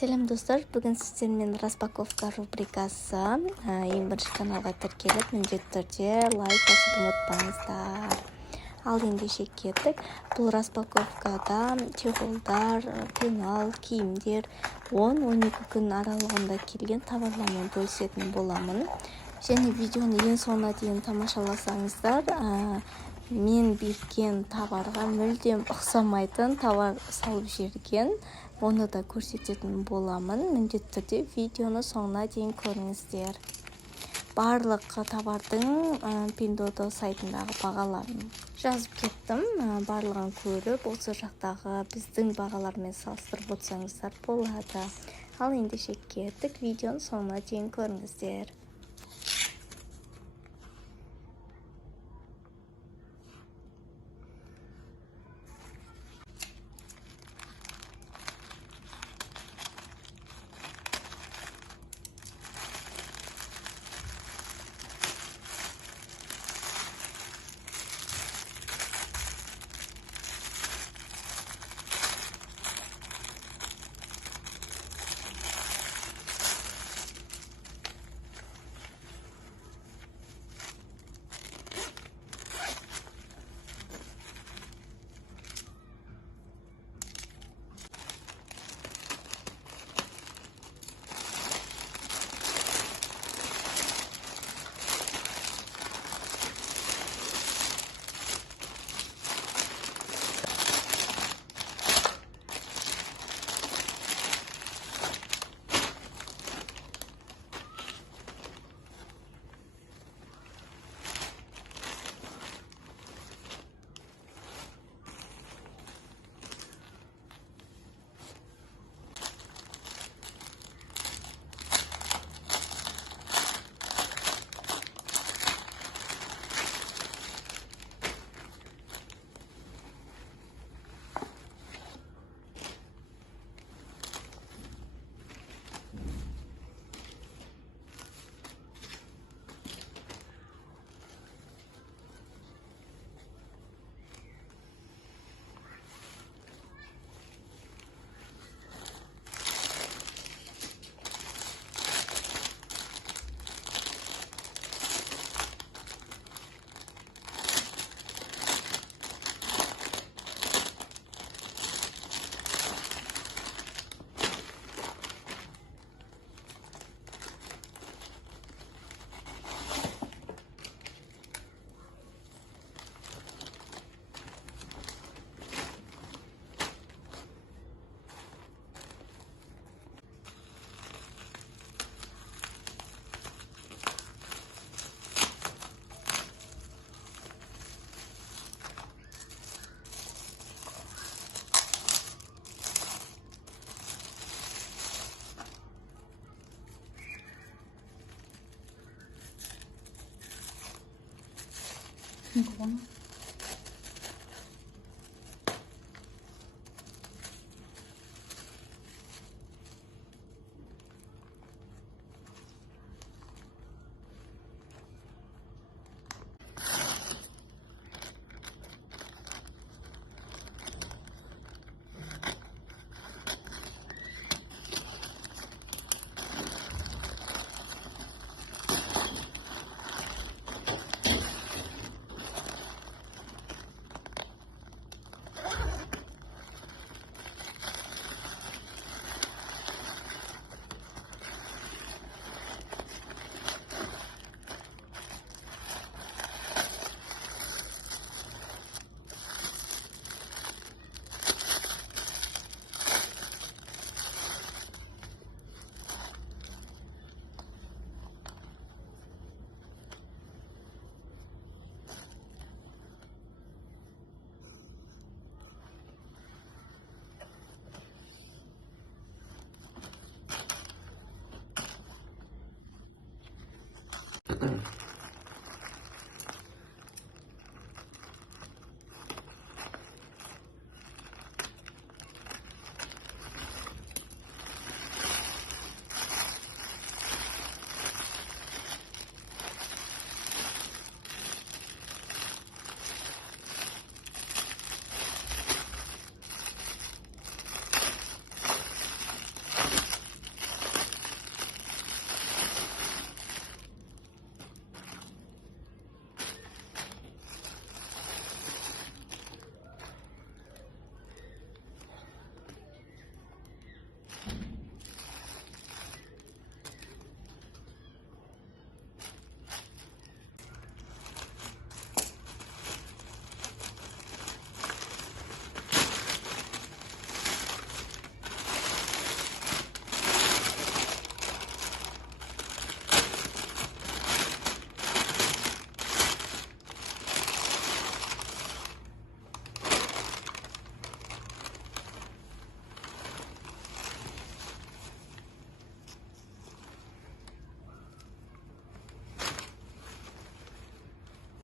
Сәлем достар, бүгін сіздермен распаковка рубрикасы. Ең бірінші каналға тіркеліп, міндетті түрде лайк басуды ұмытпаңыздар. Ал ендеше кеттік. Бұл распаковкада чехолдар, пенал, киімдер 10-12 күн аралығында келген товарлармен бөлісетін боламын. Және видеоны ең соңына дейін тамашаласаңыздар, мен берген товарға мүлдем ұқсамайтын товар салып жүрген, оны да көрсететін боламын. Міндетті түрде видеоны соңына дейін көріңіздер. Барлық товардың Pinduoduo сайтындағы бағаларын жазып кеттім. Барлығын көріп, осы жақтағы біздің бағалармен салыстырып отырсаңыздар болады. Ал ендеше кеттік, видеоны соңына дейін көріңіздер.